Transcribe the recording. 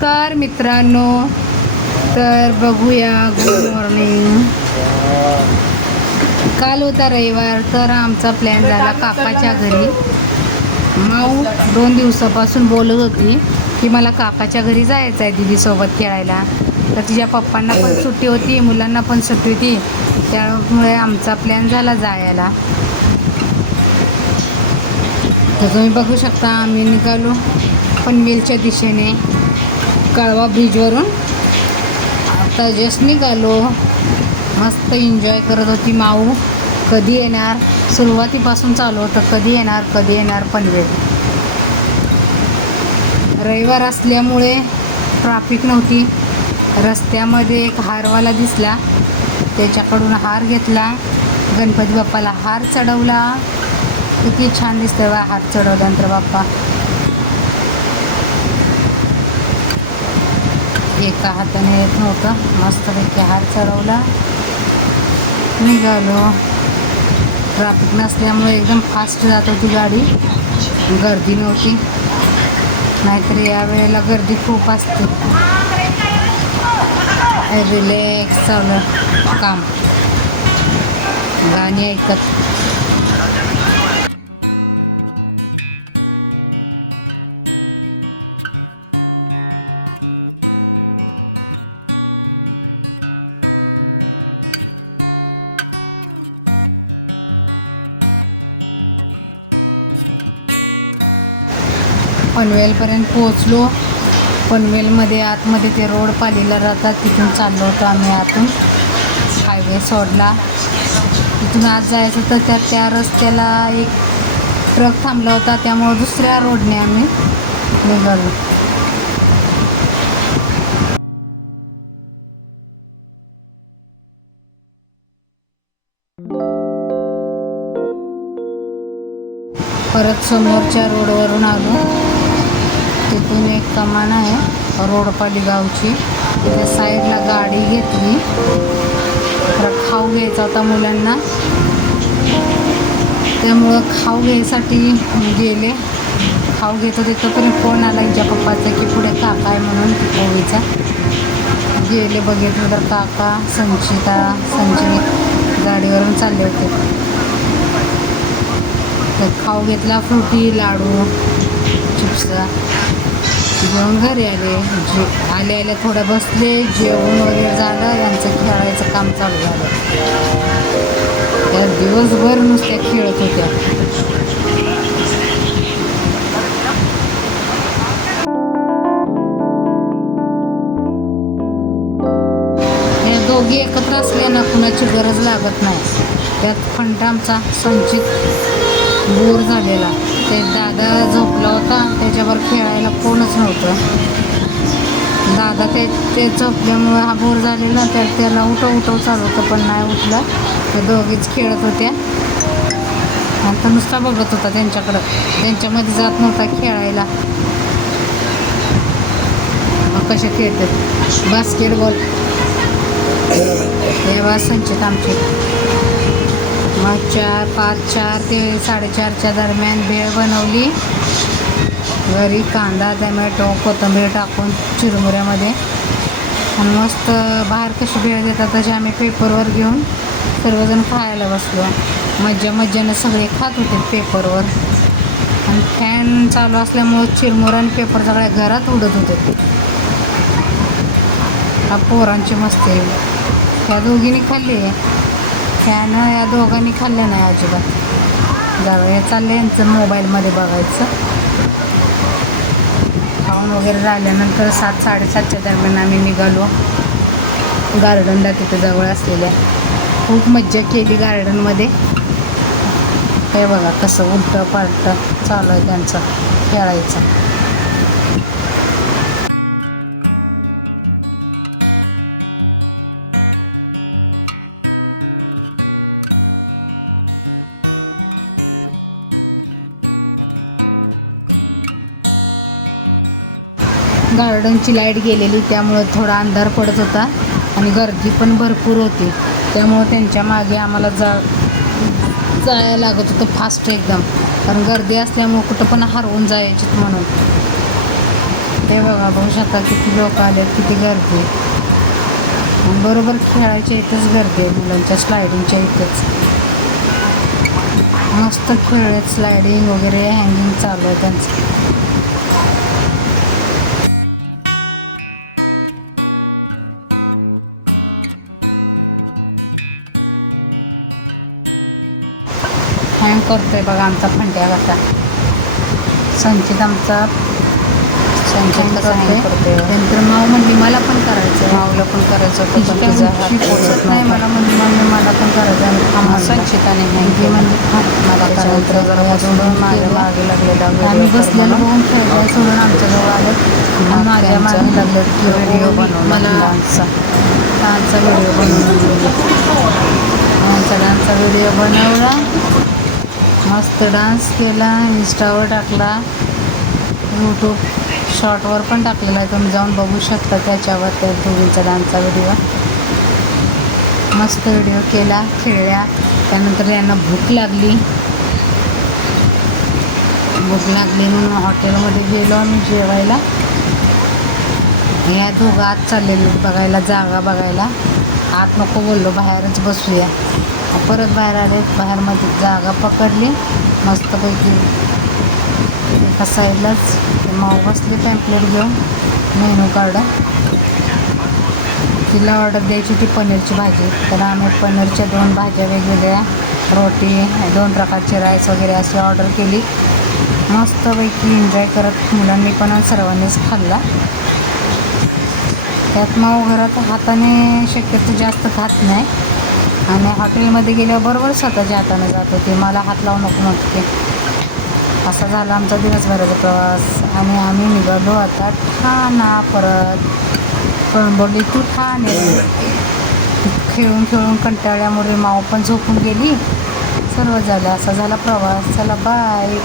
नमस्कार मित्रांनो, तर बघूया. Good morning. काल होता रविवार, तर आमचा प्लॅन झाला काकाच्या घरी. माऊ 2 दिवसापासून बोलत होती की मला काकाच्या घरी जायचं आहे दीदीसोबत खेळायला. तर तिच्या पप्पांना पण सुट्टी होती, मुलांना पण सुट्टी होती, त्यामुळे आमचा प्लॅन झाला जायला. तर तुम्ही बघू शकता आम्ही निघालो पनवेलच्या दिशेने काळवा ब्रिजवरून. आता जस्ट निघालो. मस्त एन्जॉय करत होती माऊ. कधी येणार, सुरुवातीपासून चालू होतं कधी येणार पनवेल. रविवार असल्यामुळे ट्रॅफिक नव्हती. रस्त्यामध्ये एक हारवाला दिसला, त्याच्याकडून हार घेतला. गणपती बाप्पाला हार चढवला. किती छान दिसतंय बा हार चढवल्यानंतर बाप्पा. एका हाताने येत नव्हतं, मस्तपैकी हार चढवला. निघालो. ट्रॅफिक नसल्यामुळे एकदम फास्ट जात होती गाडी, गर्दी नव्हती. नाहीतर या वेळेला गर्दी खूप असते. रिलॅक्स चालू काम, गाणी ऐकत. पनवेलपर्यंत पोहोचलो. पनवेलमध्ये आतमध्ये ते रोड पालीला राहतात, तिथून चाललो होतो आम्ही. आतून हायवे सोडला. तिथून आत जायचं तर त्या रस्त्याला एक ट्रक थांबला होता, त्यामुळं दुसऱ्या रोडने आम्ही निघालो. परत समोरच्या रोडवरून आलो. तिथून एक कमान आहे रोडपाली गावची, त्या साईडला गाडी घेतली. परत खाऊ घ्यायचा होता मुलांना, त्यामुळं खाऊ घ्यायसाठी गेले. खाऊ घेत होते तोपर्यंत फोन आला हिच्या पप्पाचा की पुढे काका आहे म्हणून ओवीचा. गेले, बघितलं तर काका संजय गाडीवरून चालले होते. तर खाऊ घेतला, फ्रुटी, लाडू, चिप्स घेऊन घरी आले. आले थोडं बसले, जेवण वगैरे झालं. यांचं खेळायचं काम चालू झालं. त्या दिवसभर नुसत्या खेळत होत्या. या दोघी एकत्र असल्यानं कुणाची गरज लागत नाही. त्यात खंड आमचा संचित बोर झालेला. ते दादा झोपला होता, त्याच्यावर खेळायला कोणच नव्हतं. दादा ते झोपल्यामुळं हा बोर झालेला, तर त्याला उठव चालू होतं, पण नाही उठला. ते दोघीच खेळत होत्या. आता नुसता बघत होता त्यांच्याकडं, त्यांच्यामध्ये जात नव्हता खेळायला. मग कशा खेळतात बास्केटबॉल. तेव्हा संचित आमचे मग 4 ते 4:30च्या दरम्यान भेळ बनवली घरी. कांदा, टमॅटो, कोथिंबीर टाकून चिरमुऱ्यामध्ये. आणि मस्त बाहेर कशी भेळ देतात तशी आम्ही पेपरवर घेऊन सर्वजण खायला बसलो. मज्जानं सगळे खात होते पेपरवर. आणि फॅन चालू असल्यामुळं चिरमुरा आणि पेपर सगळ्या घरात उडत होते. हा पोरांची मस्ती. त्या दोघींनी खाल्ली, त्यानं या दोघांनी खाल्लं नाही अजिबात. जावं चाललं यांचं मोबाईलमध्ये बघायचं. खाऊन वगैरे झाल्यानंतर 7-7:30च्या दरम्यान आम्ही निघालो गार्डनला, तिथे जवळ असलेल्या. खूप मज्जा केली गार्डनमध्ये. हे बघा कसं उलटं पालटं चालू आहे त्यांचं खेळायचं. गार्डनची लाईट गेलेली, त्यामुळं थोडा अंधार पडत होता आणि गर्दी पण भरपूर होती. त्यामुळं त्यांच्या मागे आम्हाला जायला लागत होतं फास्ट एकदम, कारण गर्दी असल्यामुळं कुठं पण हरवून जायची म्हणून. ते बघा, बघू शकता किती लोक आले, किती गर्दी. आणि बरोबर खेळायच्या इथंच गर्दी आहे, मुलांच्या स्लायडिंगच्या इथंच. मस्त खेळत स्लायडिंग वगैरे, हँगिंग चालू आहे त्यांचं. हँग करतोय बघा आमचा फंट्या कसा. संचित आमचा संचित कसं हँग करतोय. नंतर माऊ म्हणली मला पण करायचं, माऊला पण करायचं होतं, पण तिची तिचा काय हात उंची पोचत नाही. मला म्हणली मम्मी मला पण करायचं आणि संचिताने हँग ती केलं. म्हणली मला त्याच्यानंतर करायचं. जरा सोडून माझ्या मागे लागलेला आम्ही व्हिडिओ बसलेलो बघून खेळायला सोडून आमच्याजवळ आले आणि माझ्या मागे लागलं की व्हिडिओ मला बनवला डान्सचा. डान्सचा व्हिडिओ बनवून डान्सचा व्हिडिओ बनवला, मस्त डान्स केला, इंस्टावर टाकला, यूट्यूब शॉर्टवर पण टाकलेला आहे, तुम्ही जाऊन बघू शकता त्याच्यावर त्या दोघींचा डान्सचा व्हिडिओ. मस्त व्हिडिओ केला, खेळल्या. त्यानंतर यांना भूक लागली म्हणून हॉटेलमध्ये गेलो आम्ही जेवायला. ह्या दोघं आत चाललेलो बघायला, जागा बघायला. आत नको बोललो, बाहेरच बसूया. परत बाहेर आले, बाहेरमध्ये जागा पकडली मस्तपैकी. एका साईडलाच माऊ बसले पॅम्पलेट घेऊन, मेनू कार्ड. तिला ऑर्डर द्यायची ती पनीरची भाजी, तर आम्ही पनीरच्या 2 भाज्या वेगवेगळ्या, रोटी, 2 प्रकारचे राईस वगैरे अशी ऑर्डर केली. मस्तपैकी एन्जॉय करत मुलांनी पण सर्वांनीच खाल्ला. त्यात माऊ घरात हाताने शक्यतो जास्त खात नाही आणि हॉटेलमध्ये गेल्यावर बरोबर स्वतःच्या हाताने जात होती, मला हात लावू नको म्हणते. असा झाला आमचा दिवसभराचा प्रवास आणि आम्ही निघालो आता ठाणा परत. कळंबोली टू ठाणे. खेळून खेळून कंटाळल्यामुळे माऊ पण झोपून गेली, सर्व झालं. असा झाला प्रवास. चला बाय.